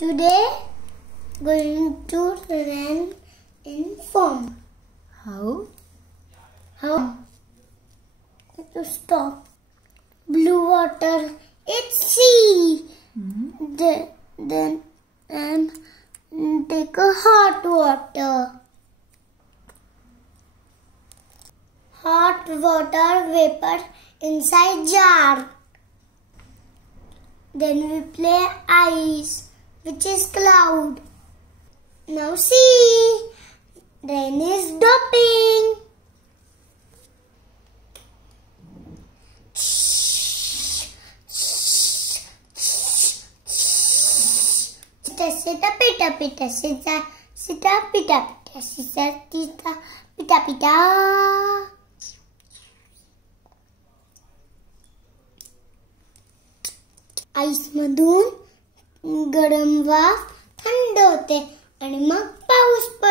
Today going to run in foam. How? To stop. Blue water, it's sea. Then and take a hot water. Hot water vapor inside jar. Then we play ice, which is cloud. Now see, rain is dropping. Sita pita pita sita sita pita pita sita sita pita pita. Ice मधून गरम वाफ थंड होते आणि मग पाऊस पडतो.